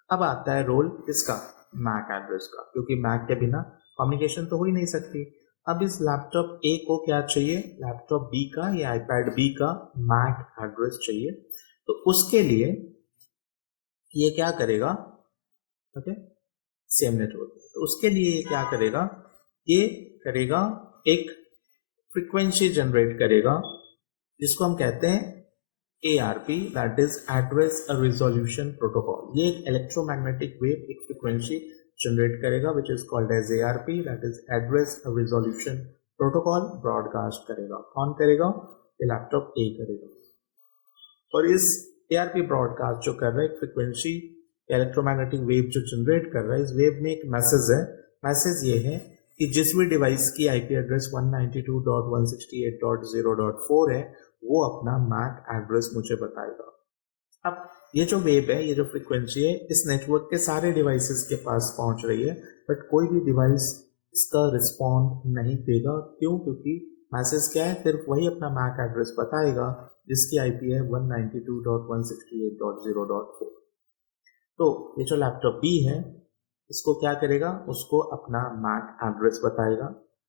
अब आता है रोल किसका, मैक एड्रेस का, क्योंकि मैक के बिना कम्युनिकेशन तो हो ही नहीं सकती। अब इस लैपटॉप ए को क्या चाहिए, लैपटॉप बी का या आईपैड बी का मैक एड्रेस चाहिए। तो उसके लिए ये क्या करेगा, ओके, सेम नेटवर्क, तो उसके लिए ये क्या करेगा, ये करेगा एक फ्रीक्वेंसी जनरेट करेगा जिसको हम कहते हैं ARP, that is address resolution protocol. ये एक इलेक्ट्रोमैग्नेटिक वेव, एक फ्रीक्वेंसी जनरेट करेगा which is called as ARP, that is address resolution protocol. Broadcast करेगा, कौन करेगा, ये लैपटॉप ए करेगा। और इस ARP ब्रॉडकास्ट जो कर रहा है, एक फ्रीक्वेंसी इलेक्ट्रोमैग्नेटिक वेव जो जनरेट कर रहा है, इस वेव में एक मैसेज है। मैसेज ये है कि जिस भी डिवाइस की आईपी एड्रेस 192.168.0.4 है वो अपना मैक एड्रेस मुझे बताएगा। अब ये जो वेव है, ये जो फ्रीक्वेंसी है, इस नेटवर्क के सारे डिवाइसेस के पास पहुंच रही है, बट कोई भी डिवाइस इसका रिस्पॉन्ड नहीं देगा। क्यों, क्योंकि मैसेज क्या है, सिर्फ वही अपना मैक एड्रेस बताएगा जिसकी आईपी है 192.168.0.4। तो ये जो लैपटॉप बी है इसको क्या करेगा, उसको अपना मैक एड्रेस बताएगा।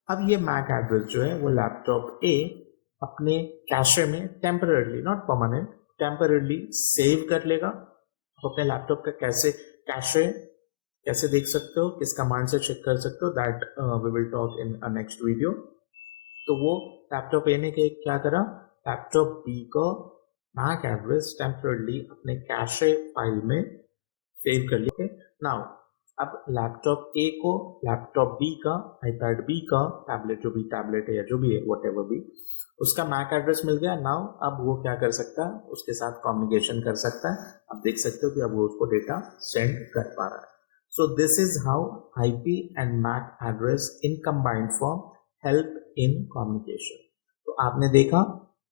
अब ये मैक एड्रेस जो है वो लैपटॉप ए अपने कैशे में temporarily, not permanent, temporarily save कर लेगा। आप अपने लैपटॉप का कैसे कैशे कैसे देख सकते हो, किस कमांड से चेक कर सकते हो, that we will talk in a next video. तो वो लैपटॉप ए ने क्या करा, लैपटॉप बी का मैक एड्रेस टेम्पररली अपने कैशे फाइल में सेव कर लिया। नाउ अब लैपटॉप ए को लैपटॉप बी का, आईपैड बी का, टैबलेट जो भी टैबलेट है या जो भी है व्हाटएवर भी, उसका मैक एड्रेस मिल गया। नाउ अब वो क्या कर सकता है, उसके साथ कम्युनिकेशन कर सकता है। आप देख सकते हो कि अब वो उसको डेटा सेंड कर पा रहा है। So this is how IP and MAC address in combined form help in communication. तो आपने देखा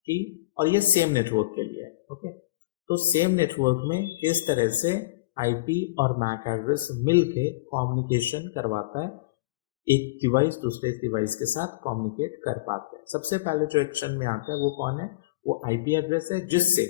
कि, और ये सेम नेटवर्क के लिए है, ओके। तो सेम नेटवर्क में किस तरह से आईपी और मैक एड्रेस मिलके कम्युनिकेशन करवाता है, एक डिवाइस दूसरे डिवाइस के साथ कम्युनिकेट कर पाते हैं। सबसे पहले जो एक्शन में आता है वो कौन है, वो आईपी एड्रेस है, जिससे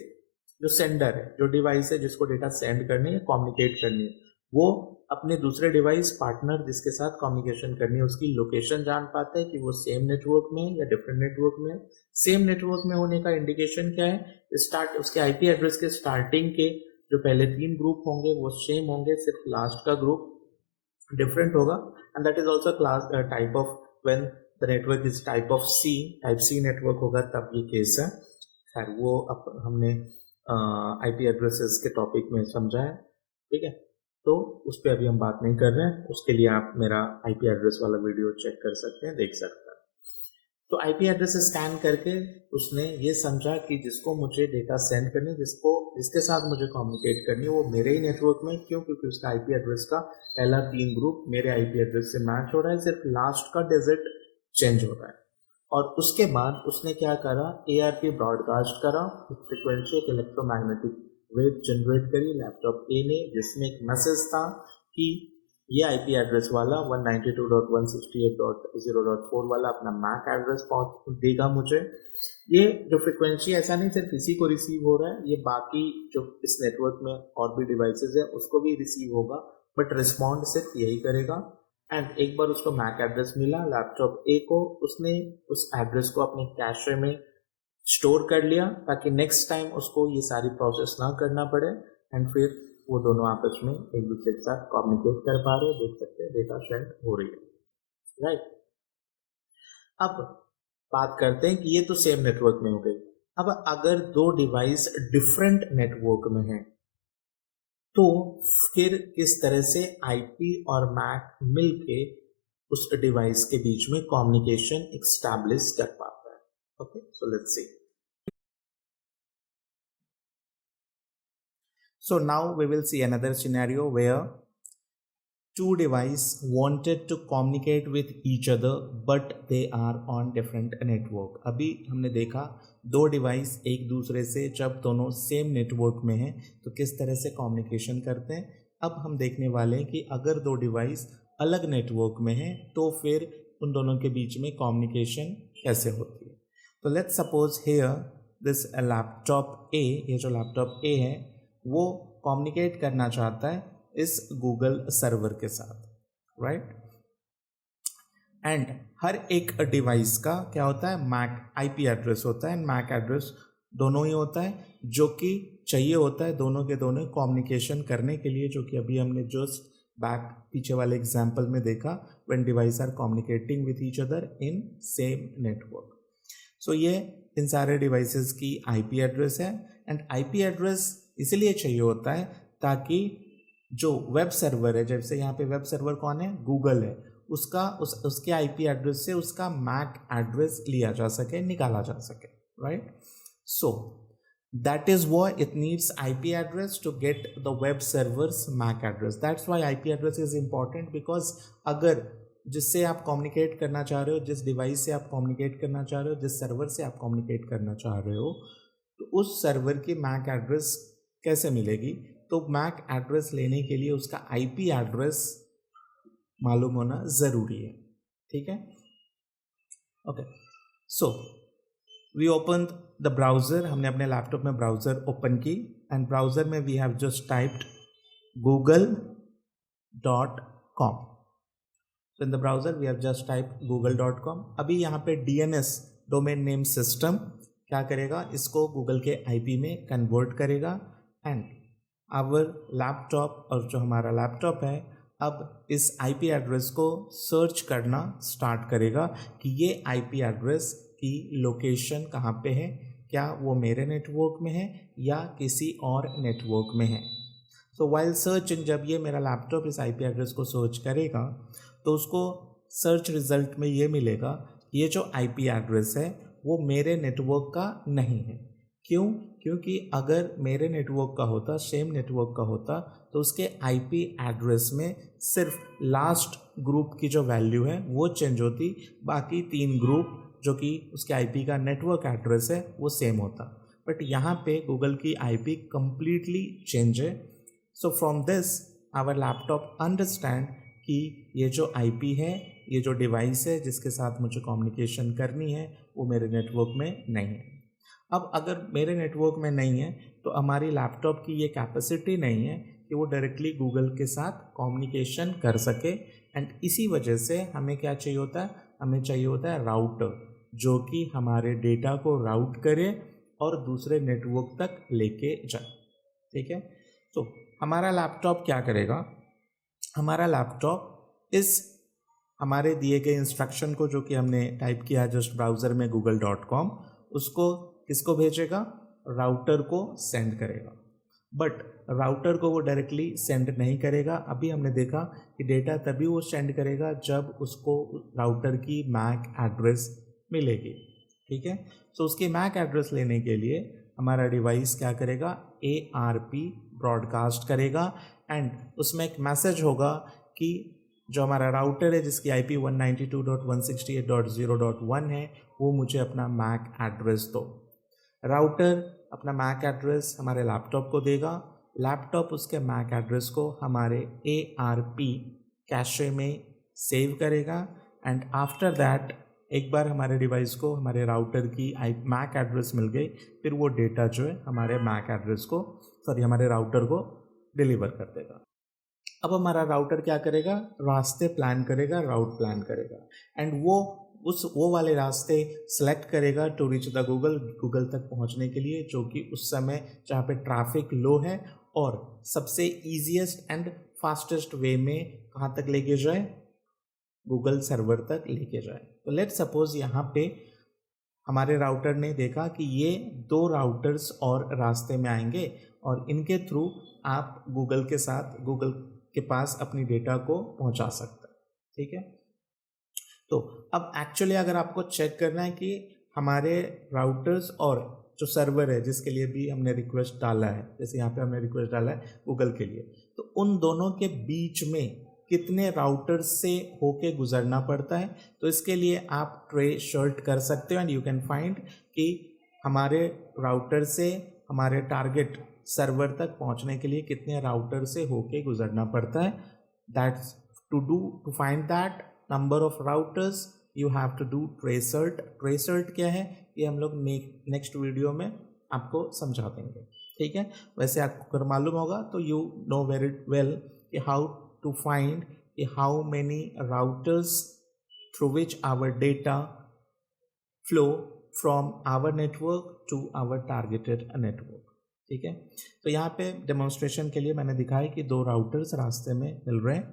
जो सेंडर है, जो डिवाइस है जिसको डेटा सेंड करनी है, कम्युनिकेट करनी है, वो अपने दूसरे डिवाइस पार्टनर जिसके साथ कम्युनिकेशन करनी है उसकी लोकेशन जान पाता है कि वो सेम नेटवर्क में है या डिफरेंट नेटवर्क में है। सेम नेटवर्क में होने का इंडिकेशन क्या है, स्टार्ट उसके आईपी एड्रेस के स्टार्टिंग के जो पहले 3 ग्रुप होंगे वो सेम होंगे, सिर्फ लास्ट का ग्रुप डिफरेंट होगा। And that is also class type of when the network is type of C, type C network होगा तब ये केस है। खैर वो अब हमने आईपी एड्रेसेस के टॉपिक में समझा है, ठीक है। तो उस पर अभी हम बात नहीं कर रहे हैं, उसके लिए आप मेरा आईपी एड्रेस वाला वीडियो चेक कर सकते हैं, देख सकते हैं। तो आईपी एड्रेस स्कैन करके उसने ये समझा कि जिसको मुझे डेटा सेंड करनी, जिसके साथ मुझे कम्युनिकेट करनी है वो मेरे ही नेटवर्क में, क्यों? क्योंकि उसका आईपी एड्रेस का पहला 3 ग्रुप मेरे आईपी एड्रेस से मैच हो रहा है, सिर्फ लास्ट का डिजिट चेंज हो रहा है। और उसके बाद उसने क्या करा, एआरपी ब्रॉडकास्ट करा, फ्रिक्वेंसी एक इलेक्ट्रोमैग्नेटिक वेव जनरेट करी लैपटॉप ए ने, जिसमें एक मैसेज था कि ये आईपी एड्रेस वाला 192.168.0.4 वाला अपना मैक एड्रेस देगा मुझे। ये जो फ्रिक्वेंसी ऐसा नहीं सिर्फ इसी को रिसीव हो रहा है, ये बाकी जो इस नेटवर्क में और भी डिवाइसेस है उसको भी रिसीव होगा, बट रिस्पॉन्ड सिर्फ यही करेगा। एंड एक बार उसको मैक एड्रेस मिला लैपटॉप ए को, उसने उस एड्रेस को अपने कैशे में स्टोर कर लिया ताकि नेक्स्ट टाइम उसको ये सारी प्रोसेस ना करना पड़े, एंड फिर वो दोनों आपस में एक दूसरे के साथ कम्युनिकेट कर पा रहे, देख सकते हैं डेटा शेयर हो रही है, राइट। अब बात करते हैं कि ये तो सेम नेटवर्क में हो गई। अब अगर दो डिवाइस डिफरेंट नेटवर्क में हैं तो फिर किस तरह से आईपी और मैक मिलके उस डिवाइस के बीच में कम्युनिकेशन एस्टैब्लिश कर पाता है। Okay, so let's see. So now we will see another scenario where two devices wanted to communicate with each other but they are on different network। अभी हमने देखा दो डिवाइस एक दूसरे से जब दोनों सेम नेटवर्क में हैं तो किस तरह से कम्युनिकेशन करते हैं। अब हम देखने वाले हैं कि अगर दो डिवाइस अलग नेटवर्क में हैं तो फिर उन दोनों के बीच में कम्युनिकेशन कैसे होती है। तो let's suppose here this laptop A, ये जो लैपटॉप ए है वो कम्युनिकेट करना चाहता है इस गूगल सर्वर के साथ, राइट। एंड हर एक डिवाइस का क्या होता है, मैक आईपी एड्रेस होता है, एंड मैक एड्रेस दोनों ही होता है जो कि चाहिए होता है दोनों के दोनों कम्युनिकेशन करने के लिए, जो कि अभी हमने जस्ट पीछे वाले एग्जाम्पल में देखा, when device are communicating with each other in same network. So ये इन सारे डिवाइसेस की आईपी एड्रेस है, एंड आईपी एड्रेस इसलिए चाहिए होता है ताकि जो वेब सर्वर है, जैसे यहाँ पे वेब सर्वर कौन है, गूगल है, उसके आईपी एड्रेस से उसका मैक एड्रेस लिया जा सके, निकाला जा सके, right. So that is why it needs IP address to get the web servers MAC address. That's why IP address is important, because अगर जिससे आप कम्युनिकेट करना चाह रहे हो, जिस डिवाइस से आप कम्युनिकेट करना चाह रहे हो, जिस सर्वर से आप कम्युनिकेट करना चाह रहे हो, तो उस सर्वर की मैक एड्रेस कैसे मिलेगी। तो मैक एड्रेस लेने के लिए उसका आईपी एड्रेस मालूम होना ज़रूरी है, ठीक है। Okay, so we open the browser, हमने अपने लैपटॉप में ब्राउज़र ओपन की, एंड ब्राउज़र में we have just typed google.com। So in the browser we have just typed google.com। अभी यहाँ पे DNS डोमेन नेम सिस्टम क्या करेगा, इसको गूगल के आईपी में कन्वर्ट करेगा, एंड आवर लैपटॉप, और जो हमारा लैपटॉप है अब इस आईपी एड्रेस को सर्च करना स्टार्ट करेगा कि ये आईपी एड्रेस की लोकेशन कहाँ पे है, क्या वो मेरे नेटवर्क में है या किसी और नेटवर्क में है। सो वाइल सर्चिंग, जब ये मेरा लैपटॉप इस आईपी एड्रेस को सर्च करेगा तो उसको सर्च रिजल्ट में ये मिलेगा ये जो आईपी एड्रेस है वो मेरे नेटवर्क का नहीं है। क्यों? क्योंकि अगर मेरे नेटवर्क का होता, सेम नेटवर्क का होता, तो उसके आईपी एड्रेस में सिर्फ लास्ट ग्रुप की जो वैल्यू है वो चेंज होती, बाकी 3 ग्रुप जो कि उसके आईपी का नेटवर्क एड्रेस है वो सेम होता। बट यहाँ पे गूगल की आईपी कंप्लीटली चेंज है। So from this our laptop understand कि ये जो आईपी है, ये जो डिवाइस है जिसके साथ मुझे कम्युनिकेशन करनी है वो मेरे नेटवर्क में नहीं है। अब अगर मेरे नेटवर्क में नहीं है तो हमारी लैपटॉप की ये कैपेसिटी नहीं है कि वो डायरेक्टली गूगल के साथ कम्युनिकेशन कर सके, एंड इसी वजह से हमें क्या चाहिए होता है, हमें चाहिए होता है राउटर जो कि हमारे डेटा को राउट करे और दूसरे नेटवर्क तक लेके जाए, ठीक है। तो हमारा लैपटॉप क्या करेगा, हमारा लैपटॉप इस हमारे दिए गए इंस्ट्रक्शन को जो कि हमने टाइप किया जस्ट ब्राउज़र में google.com, उसको किसको भेजेगा, राउटर को सेंड करेगा। बट राउटर को वो डायरेक्टली सेंड नहीं करेगा। अभी हमने देखा कि डेटा तभी वो सेंड करेगा जब उसको राउटर की मैक एड्रेस मिलेगी। ठीक है, सो उसकी मैक एड्रेस लेने के लिए हमारा डिवाइस क्या करेगा, ARP ब्रॉडकास्ट करेगा एंड उसमें एक मैसेज होगा कि जो हमारा राउटर है जिसकी IP 192.168.0.1 है वो मुझे अपना मैक एड्रेस दो। राउटर अपना मैक एड्रेस हमारे लैपटॉप को देगा, लैपटॉप उसके मैक एड्रेस को हमारे ARP कैशे में सेव करेगा एंड आफ्टर दैट एक बार हमारे डिवाइस को हमारे राउटर की मैक एड्रेस मिल गई, फिर वो डेटा जो है हमारे मैक एड्रेस को हमारे राउटर को डिलीवर कर देगा। अब हमारा राउटर क्या करेगा, रास्ते प्लान करेगा, राउट प्लान करेगा एंड वो वाले रास्ते सेलेक्ट करेगा टू रीच द गूगल तक पहुंचने के लिए, जो कि उस समय जहाँ पे ट्रैफिक लो है और सबसे ईजीएस्ट एंड फास्टेस्ट वे में कहाँ तक लेके जाए, गूगल सर्वर तक लेके जाए। तो लेट सपोज यहाँ पे हमारे राउटर ने देखा कि ये 2 राउटर्स और रास्ते में आएंगे और इनके थ्रू आप गूगल के पास अपनी डेटा को पहुंचा सकते हैं। ठीक है, तो अब एक्चुअली अगर आपको चेक करना है कि हमारे राउटर्स और जो सर्वर है जिसके लिए भी हमने रिक्वेस्ट डाला है, जैसे यहाँ पे हमने रिक्वेस्ट डाला है गूगल के लिए, तो उन दोनों के बीच में कितने राउटर्स से होके गुजरना पड़ता है, तो इसके लिए आप ट्रेस शॉर्ट कर सकते हो एंड यू कैन फाइंड कि हमारे राउटर से हमारे टारगेट सर्वर तक पहुंचने के लिए कितने राउटर से होके गुजरना पड़ता है। That's to find that number of routers you have to do tracert. Tracert क्या है ये हम लोग नेक्स्ट वीडियो में आपको समझा देंगे। ठीक है, वैसे आपको अगर मालूम होगा तो यू नो वेरी वेल कि how to find how many routers through which our data flow from our network to our targeted network. ठीक है, तो यहाँ पे डेमोन्स्ट्रेशन के लिए मैंने दिखाया कि 2 राउटर्स रास्ते में मिल रहे हैं।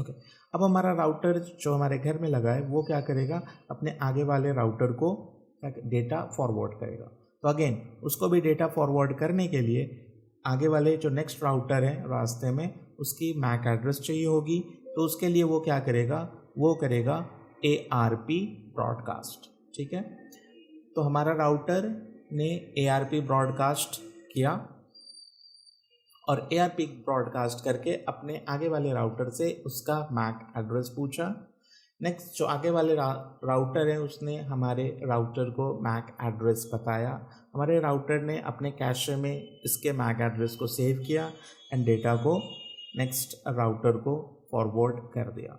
ओके, अब हमारा राउटर जो हमारे घर में लगा है वो क्या करेगा, अपने आगे वाले राउटर को डेटा फॉरवर्ड करेगा। तो अगेन उसको भी डेटा फॉरवर्ड करने के लिए आगे वाले जो नेक्स्ट राउटर है रास्ते में उसकी मैक एड्रेस चाहिए होगी, तो उसके लिए वो क्या करेगा, वो करेगा ARP ब्रॉडकास्ट। ठीक है, तो हमारा राउटर ने ARP ब्रॉडकास्ट किया और ARP ब्रॉडकास्ट करके अपने आगे वाले राउटर से उसका मैक एड्रेस पूछा। नेक्स्ट जो आगे वाले राउटर है उसने हमारे राउटर को मैक एड्रेस बताया, हमारे राउटर ने अपने कैशे में इसके मैक एड्रेस को सेव किया एंड डेटा को नेक्स्ट राउटर को फॉरवर्ड कर दिया।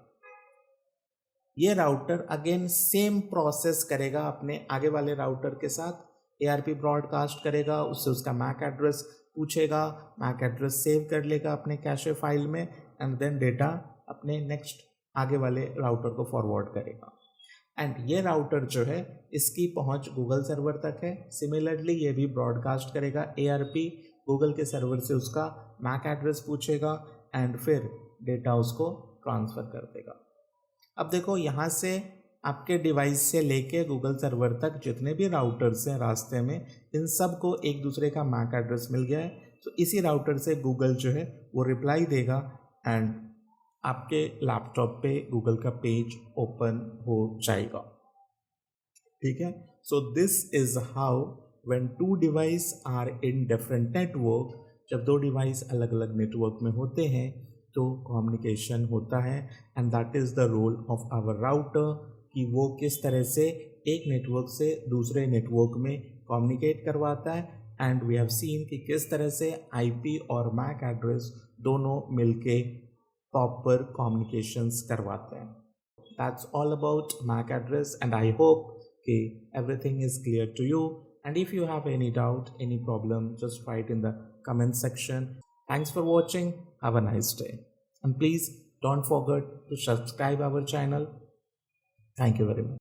ये राउटर अगेन सेम प्रोसेस करेगा अपने आगे वाले राउटर के साथ, ARP ब्रॉडकास्ट करेगा, उससे उसका मैक एड्रेस पूछेगा, मैक एड्रेस सेव कर लेगा अपने कैशे फाइल में एंड देन डेटा अपने नेक्स्ट आगे वाले राउटर को फॉरवर्ड करेगा। एंड ये राउटर जो है इसकी पहुंच गूगल सर्वर तक है। सिमिलरली ये भी ब्रॉडकास्ट करेगा ARP, गूगल के सर्वर से उसका मैक एड्रेस पूछेगा एंड फिर डेटा उसको ट्रांसफ़र कर देगा। अब देखो यहाँ से आपके डिवाइस से लेके गूगल सर्वर तक जितने भी राउटर्स हैं रास्ते में, इन सब को एक दूसरे का मैक एड्रेस मिल गया है। तो इसी राउटर से गूगल जो है वो रिप्लाई देगा एंड आपके लैपटॉप पे गूगल का पेज ओपन हो जाएगा। ठीक है, so this is how when 2 device are in different network, जब 2 डिवाइस अलग अलग नेटवर्क में होते हैं तो कम्युनिकेशन होता है and that is the role of our router कि वो किस तरह से एक नेटवर्क से दूसरे नेटवर्क में कम्युनिकेट करवाता है। एंड वी हैव सीन कि किस तरह से IP और मैक एड्रेस दोनों मिलके प्रॉपर कम्युनिकेशंस करवाते हैं। That's all about MAC address and I hope कि everything is clear to you, and if you have any doubt, any problem, just write in the comment section. Thanks for watching. Have a nice day, and please don't forget to subscribe our channel. Thank you very much.